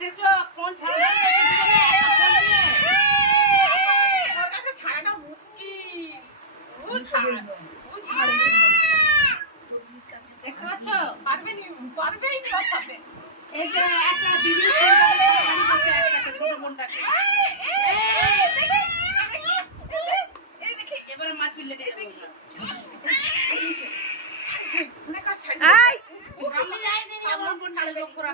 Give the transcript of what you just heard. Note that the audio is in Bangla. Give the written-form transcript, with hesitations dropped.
দেখছো ফোন ছাড়া ওর কাছে ছাড়াটা মুশকিল। ও দেখতে পাচ্ছ পারবেই নি ওর সাথে। এই যে একটা ভিডিও একটা ছোট বোনটাকে এবারে মারপিট লেগে যাবে অনেক কাজ ছাড়ি। আমি যাই দিনি আমার বোন ঢালে যোগ করা